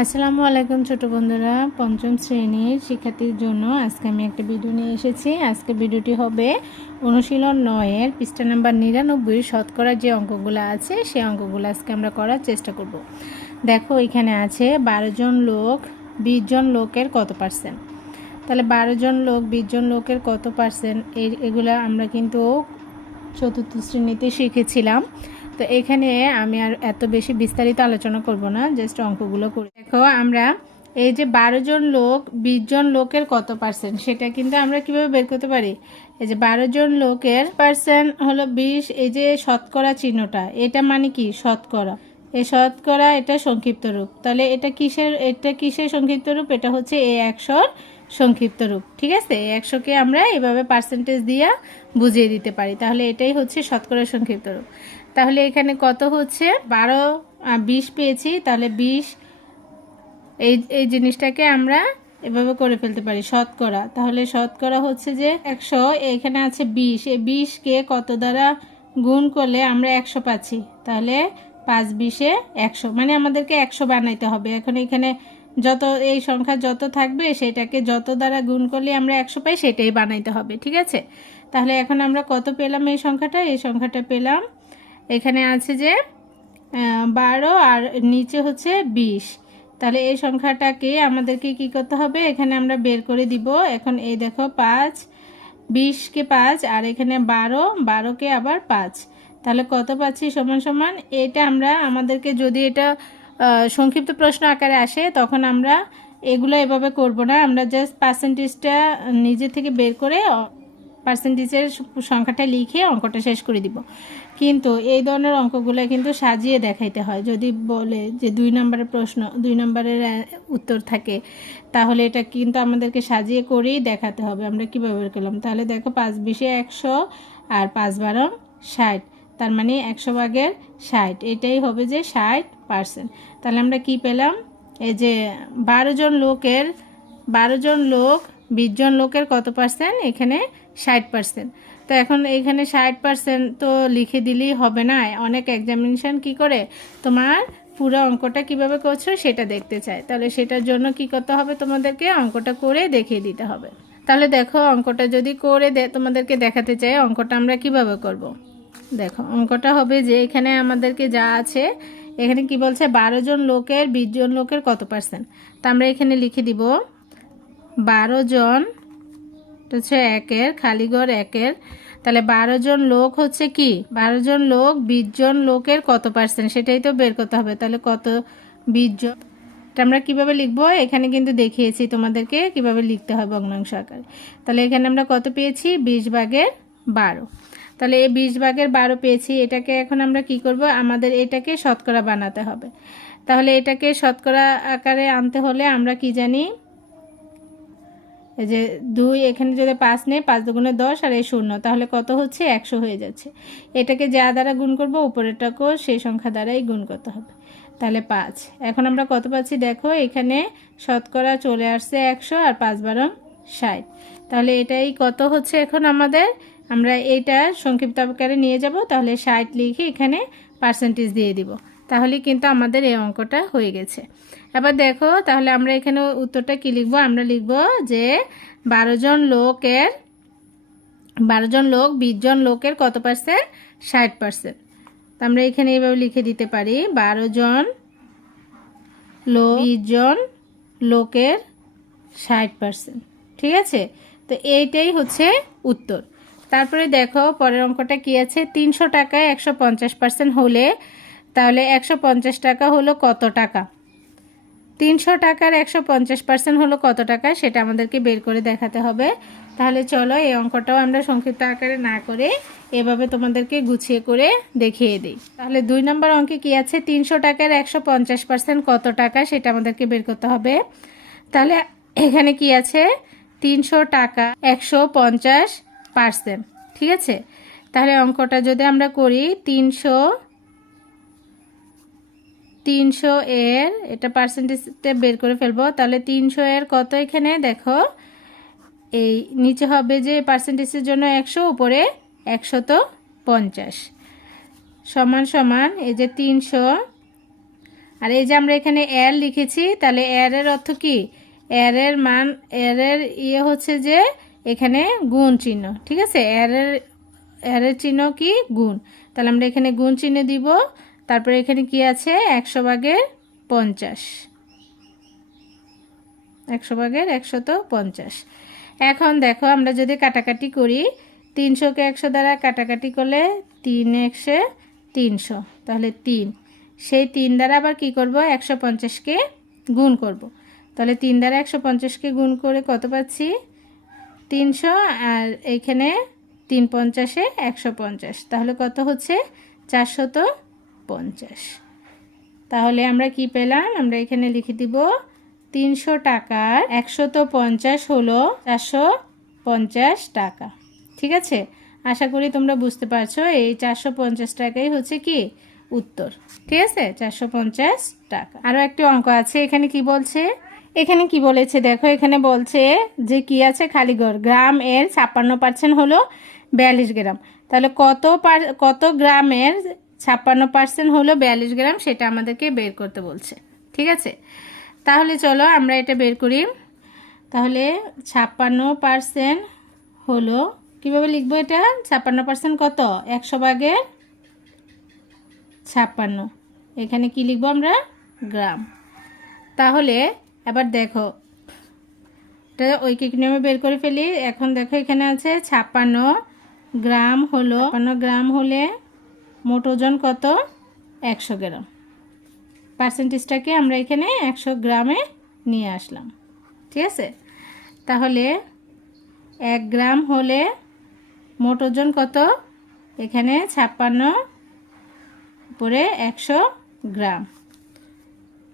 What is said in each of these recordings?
আসসালামু আলাইকুম ছোট বন্ধুরা, পঞ্চম শ্রেণীর শিক্ষার্থীর জন্য আজকে আমি একটা ভিডিও নিয়ে এসেছি। আজকে ভিডিওটি হবে অনুশীলন 9-এর পৃষ্ঠা নাম্বার 99 শতকরা যে অঙ্কগুলো আছে সেই অঙ্কগুলো আজকে আমরা করার চেষ্টা করব। দেখো এখানে আছে 12 জন লোক 20 জন লোকের কত পার্সেন্ট। তাহলে 12 জন লোক 20 জন লোকের কত পার্সেন্ট, এগুলো আমরা কিন্তু চতুর্থ শ্রেণীতে শিখেছিলাম। তো এখানে আমি আর এত বেশি বিস্তারিত আলোচনা করব না, জাস্ট অঙ্কগুলো করে দেখো। আমরা এই যে 12 জন লোক 20 জন লোকের কত পার্সেন্ট সেটা কিন্তু আমরা কিভাবে বের করতে পারি। এই যে 12 জন লোকের পার্সেন্ট হলো 20, এই যে শতকরা চিহ্নটা এটা মানে কি শতকরা, এই শতকরা এটা সংক্ষিপ্ত রূপ। তাহলে এটা কিসের সংক্ষিপ্ত রূপ, এটা হচ্ছে এই 100-র সংক্ষিপ্ত রূপ। ঠিক আছে, এই 100কে আমরা এভাবে পার্সেন্টেজ দিয়ে বুঝিয়ে দিতে পারি। তাহলে এটাই হচ্ছে শতকরা সংক্ষিপ্ত রূপ। তাহলে এখানে কত হচ্ছে 20 পেয়েছি, তাহলে 20 এই জিনিসটাকে আমরা এভাবে করে ফেলতে পারি শতকরা। তাহলে শতকরা হচ্ছে যে 100, এখানে আছে 20, এই 20কে কত দ্বারা গুণ করলে আমরা 100 পাচ্ছি। তাহলে 5-20-এ 100, মানে আমাদেরকে 100 বানাইতে হবে। এখন এখানে যত এই সংখ্যা যত থাকবে সেটাকে যত দ্বারা গুণ করলে আমরা 100 পাই সেটাই বানাইতে হবে। ঠিক আছে, তাহলে এখন আমরা কত পেলাম, এই সংখ্যাটা পেলাম। এখানে আছে যে 12 আর নিচে হচ্ছে 20। তাহলে এই সংখ্যাটাকে আমাদেরকে কি করতে হবে, এখানে আমরা বের করে দিব। এখন এই দেখো 5, 20কে 5 আর এখানে 12কে আবার 5। তাহলে কত পাচ্ছি সমান সমান, এটা আমরা আমাদেরকে যদি এটা সংক্ষিপ্ত প্রশ্ন আকারে আসে তখন আমরা এগুলো এভাবে করব না, আমরা জাস্ট পার্সেন্টেজটা নিজে থেকে বের করে পার্সেন্টেজের সংখ্যাটা লিখে অঙ্কটা শেষ করে দিব। কিন্তু এই ধরনের অঙ্কগুলো কিন্তু সাজিয়ে দেখাইতে হয়। যদি বলে যে 2 নম্বরের প্রশ্ন 2 নম্বরের উত্তর থাকে, তাহলে এটা কিন্তু আমাদেরকে সাজিয়ে করেই দেখাতে হবে। আমরা কীভাবে বের করলাম, তাহলে দেখো 5-20-এ 100 আর 5-12 60, তার মানে 100 ভাগের 60, এটাই হবে যে 60%। তাহলে আমরা কি পেলাম, এই যে 12 জন লোক 20 জন লোকের কত পার্সেন্ট, এখানে 60%। তো এখন এখানে 60% তো লিখে দিলেই হবে না, অনেক এক্সামিনেশন কি করে তোমার পুরো অঙ্কটা কিভাবে করছো সেটা দেখতে চায়। তাহলে সেটার জন্য কি করতে হবে, তোমাদেরকে অঙ্কটা করে দেখিয়ে দিতে হবে। তাহলে দেখো অঙ্কটা যদি করে তোমাদেরকে দেখাতে চাই, অঙ্কটা আমরা কিভাবে করব। দেখো অঙ্কটা হবে যে এখানে আমাদেরকে যা আছে, এখানে কি বলছে 12 জন লোকের 20 জন লোকের কত পার্সেন্ট। তা আমরা এখানে লিখে দিব 12 জন হচ্ছে 1-এর খালিঘর 1-এর। তাহলে 12 জন লোক হচ্ছে কি 12 জন লোক 20 জন লোকের কত পার্সেন্ট সেটাই তো বের করতে হবে। তাহলে কত 20 জন, এটা আমরা কিভাবে লিখবো, এখানে কিন্তু দেখিয়েছি তোমাদেরকে কিভাবে লিখতে হয় ভগ্নাংশ আকারে। তাহলে এখানে আমরা কত পেয়েছি 20/12। তাহলে এই 20/12 পেয়েছি, এটাকে এখন আমরা কি করব, আমাদের এটাকে শতকরা বানাতে হবে। তাহলে এটাকে শতকরা আকারে আনতে হলে আমরা কি জানি, এই যে 2, এখানে যদি 5 নেই 5 দুগুণে 10 আর এই 0, তাহলে কত হচ্ছে 100 হয়ে যাচ্ছে। এটাকে যা দ্বারা গুণ করব উপরেরটাকেও সেই সংখ্যা দ্বারাই গুণ করতে হবে। তাহলে 5, এখন আমরা কত পাচ্ছি দেখো, এখানে শতকরা চলে আসছে 100 আর 5-12 60। তাহলে এটাই কত হচ্ছে, এখন আমাদের আমরা এইটা সংক্ষিপ্ত আকারে নিয়ে যাব। তাহলে 60 লিখে এখানে পার্সেন্টেজ দিয়ে দিব, তাহলে কিন্তু আমাদের এই অঙ্কটা হয়ে গেছে। এবার দেখো তাহলে আমরা এখানে উত্তরটা কি লিখব, আমরা লিখব যে 12 জন লোক 20 জন লোকের কত পার্সেন্ট, 60%। তো আমরা এখানে এইভাবে লিখে দিতে পারি 12 জন লোক 20 জন লোকের 60%। ঠিক আছে, তো এইটাই হচ্ছে উত্তর। তারপরে দেখো পরের অঙ্কটা কি আছে, 300 টাকায় 150% হলে তাহলে 150 টাকা হলো কত টাকা। 300 টাকার 150% হলো কত টাকা সেটা আমাদেরকে বের করে দেখাতে হবে। তাহলে চলো এই অঙ্কটাও আমরা সংক্ষিপ্ত আকারে না করে এভাবে তোমাদেরকে গুছিয়ে করে দেখিয়ে দিই। তাহলে 2 নম্বর অঙ্কে কি আছে, 300 টাকার 150% কত টাকা সেটা আমাদেরকে বের করতে হবে। তাহলে এখানে কি আছে 300 টাকা 150%। ঠিক আছে, তাহলে অঙ্কটা যদি আমরা করি 300 এর এটা পার্সেন্টেজটা বের করে ফেলবো। তাহলে 300 এর কত, এখানে দেখো এই নিচে হবে যে পার্সেন্টেজের জন্য 100, উপরে 150 সমান সমান এই যে 300 আর এই যে আমরা এখানে এর লিখেছি, তাহলে এর অর্থ কি, এর মান, এর ইয়ে হচ্ছে যে এখানে গুণ চিহ্ন, ঠিক আছে। এর চিহ্ন কি, গুণ। তাহলে আমরা এখানে গুণ চিহ্ন দিব। তারপরে এখানে কি আছে, 100 ভাগের 50, 100 ভাগের 150। এখন দেখো আমরা যদি কাটাকাটি করি, 300কে 100 দ্বারা কাটাকাটি করলে 3 1 300, তাহলে 3, সেই 3 দ্বারা আবার কি করব, 150কে গুণ করব। তাহলে 3 দ্বারা 150কে গুণ করে কত পাচ্ছি, 300, আর এইখানে 3 50-এ 150, তাহলে কত হচ্ছে, 450। তাহলে আমরা কি পেলাম, আমরা এখানে লিখে দিব 300 টাকার 150 হলো 450 টাকা। ঠিক আছে, আশা করি তোমরা বুঝতে পারছো। এই 450 টাকাই হচ্ছে কি উত্তর। ঠিক আছে, 450 টাকা। আরও একটি অঙ্ক আছে, এখানে কি বলছে, এখানে কি বলেছে দেখো, এখানে বলছে যে কি আছে, খালি ঘর, গ্রাম এর 56% হলো 42 গ্রাম। তাহলে কত গ্রামের 56% হলো 42 গ্রাম, সেটা আমাদেরকে বের করতে বলছে। ঠিক আছে, তাহলে চলো আমরা এটা বের করি। তাহলে 56% হলো, কীভাবে লিখবো এটা, 56% কত, 100 ভাগের 56, এখানে কি লিখবো আমরা, গ্রাম। তাহলে এবার দেখো এটা ঐকিক নিয়মে বের করে ফেলি। এখন দেখো এখানে আছে 56 গ্রাম হলো, 56 গ্রাম হলে মোট ওজন কত, 100 গ্রাম। পার্সেন্টেজটাকে আমরা এখানে 100 গ্রামে নিয়ে আসলাম। ঠিক আছে, তাহলে 1 গ্রাম হলে মোট ওজন কত, এখানে 56 উপরে 100 গ্রাম।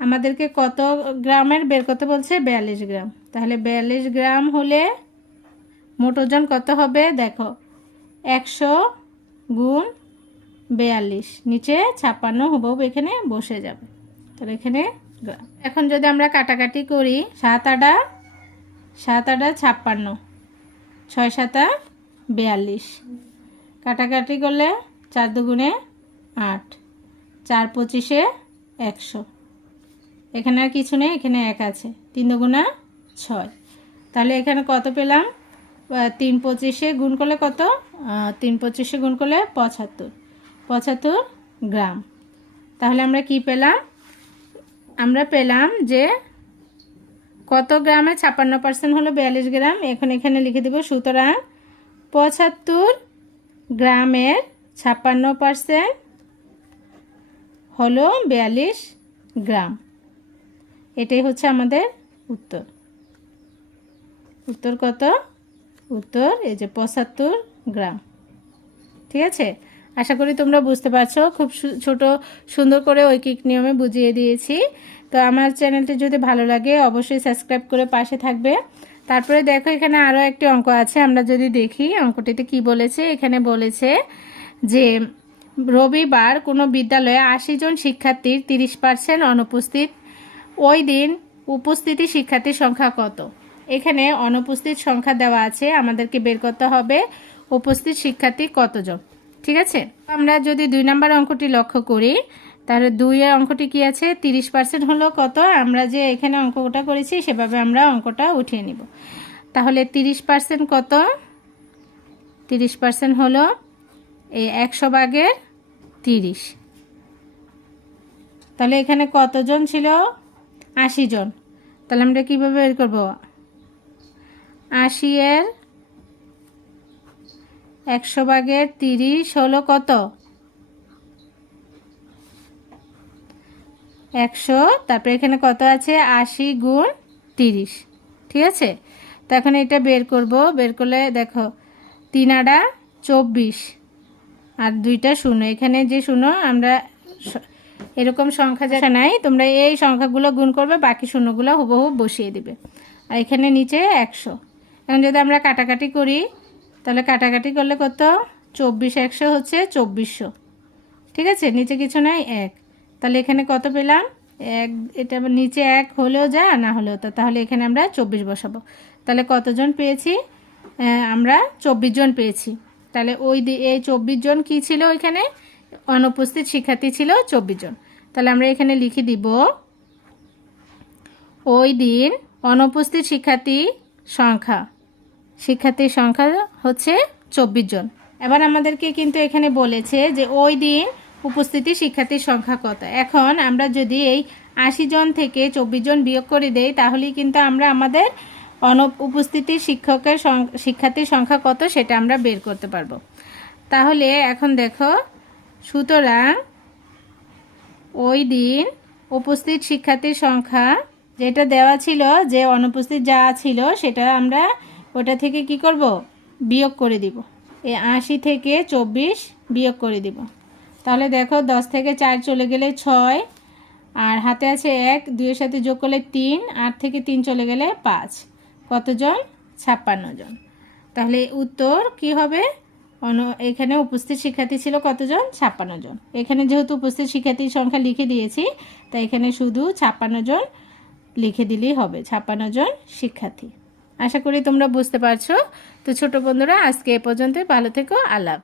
আমাদেরকে কত গ্রামের বের করতে বলছে, 42 গ্রাম। তাহলে 42 গ্রাম হলে মোট ওজন কত হবে, দেখো 100 গুণ 42, নিচে 56 হুবহু এখানে বসে যাবে। তাহলে এখানে গ্রাম। এখন যদি আমরা কাটাকাটি করি, 7 8 56, 6 7 42, কাটাকাটি করলে 4 দুগুণে 8, 4 25-এ 100, এখানে আর কিছু নেই, এখানে 1 আছে, 3 দুগুণা 6। তাহলে এখানে কত পেলাম, 3 25-এ গুণ করলে কত, 3 25-এ গুণ করলে 75 গ্রাম। তাহলে আমরা কি পেলাম, আমরা পেলাম যে কত গ্রামে 56% হলো 42 গ্রাম। এখন এখানে লিখে দেব, সুতরাং 75 গ্রামের 56% হলো 42 গ্রাম। এটাই হচ্ছে আমাদের উত্তর। উত্তর কত, উত্তর এই যে 75 গ্রাম। ঠিক আছে, আশা করি তোমরা বুঝতে পারছো, খুব ছোট সুন্দর করে ঐকিক নিয়মে বুঝিয়ে দিয়েছি। তো আমার চ্যানেলটি যদি ভালো লাগে অবশ্যই সাবস্ক্রাইব করে পাশে থাকবে। তারপরে দেখো এখানে আরও একটি অঙ্ক আছে, আমরা যদি দেখি অঙ্কটিতে কি বলেছে। এখানে বলেছে যে রবিবার কোনো বিদ্যালয়ে 80 জন শিক্ষার্থীর 30% অনুপস্থিত, ওই দিন উপস্থিতি শিক্ষার্থীর সংখ্যা কত। এখানে অনুপস্থিত সংখ্যা দেওয়া আছে, আমাদেরকে বের করতে হবে উপস্থিত শিক্ষার্থী কতজন। ঠিক আছে, আমরা যদি 2 নম্বর অঙ্কটি লক্ষ্য করি, তাহলে 2-এর অঙ্কটি কি আছে, 30% হলো কত, আমরা যে এখানে অঙ্কটা করেছি সেভাবে আমরা অঙ্কটা উঠিয়ে নিব। তাহলে 30% কত, 30% হলো এই 100 ভাগের 30। তাহলে এখানে কতজন ছিল, 80 জন। তাহলে আমরা কীভাবে বের করব, 80-এর 100 ভাগের 30 হলো কত, 100। তারপরে এখানে কত আছে, 80 গুণ 30। ঠিক আছে, তো এখন এটা বের করব। বের করলে দেখো 3 8 24 আর 2টা শূন্য, এখানে যে শূন্য আমরা এরকম সংখ্যা যেটা নাই, তোমরা এই সংখ্যাগুলো গুণ করবে, বাকি শূন্যগুলো হুবহু বসিয়ে দিবে। আর এখানে নিচে 100। এখন যদি আমরা কাটাকাটি করি, তাহলে কাটাকাটি করলে কত, 24 100 হচ্ছে 2400। ঠিক আছে, নিচে কিছু নাই, 1। তাহলে এখানে কত পেলাম, 1। এটা নিচে 1 হলেও যা, না হলেও তা, তাহলে এখানে আমরা 24 বসাবো। তাহলে কতজন পেয়েছি, আমরা 24 জন পেয়েছি। তাহলে এই 24 জন কি ছিল, ওইখানে অনুপস্থিত শিক্ষার্থী ছিল 24 জন। তাহলে আমরা এখানে লিখে দিব ওই দিন অনুপস্থিত শিক্ষার্থীর সংখ্যা হচ্ছে 24 জন। এবার আমাদেরকে কিন্তু এখানে বলেছে যে ওই দিন উপস্থিতি শিক্ষার্থীর সংখ্যা কত। এখন আমরা যদি এই 80 জন থেকে 24 জন বিয়োগ করে দেই তাহলেই কিন্তু আমরা আমাদের অনুপস্থিতি শিক্ষার্থীর সংখ্যা কত সেটা আমরা বের করতে পারবো। তাহলে এখন দেখো, সুতরাং ওই দিন উপস্থিত শিক্ষার্থীর সংখ্যা যেটা দেওয়া ছিল, যে অনুপস্থিত যা ছিল সেটা আমরা ওটা থেকে কি করব, বিয়োগ করে দিব। এই 80 থেকে 24 বিয়োগ করে দিব। তাহলে দেখো 10 থেকে 4 চলে গেলে 6, আর হাতে আছে 1, 2 এর সাথে যোগ করলে 3, 8 থেকে 3 চলে গেলে 5। কতজন? 56 জন। তাহলে উত্তর কি হবে? এখানে উপস্থিত শিক্ষার্থী ছিল কতজন? 56 জন। এখানে যেহেতু উপস্থিত শিক্ষার্থীর সংখ্যা লিখে দিয়েছি, তাই এখানে শুধু 56 জন লিখে দিলেই হবে, 56 জন শিক্ষার্থী। আশা করি তোমরা বুঝতে পারছো। তো ছোট বন্ধুরা, আজকে এ পর্যন্তই। ভালো থেকো। আল্লাহ।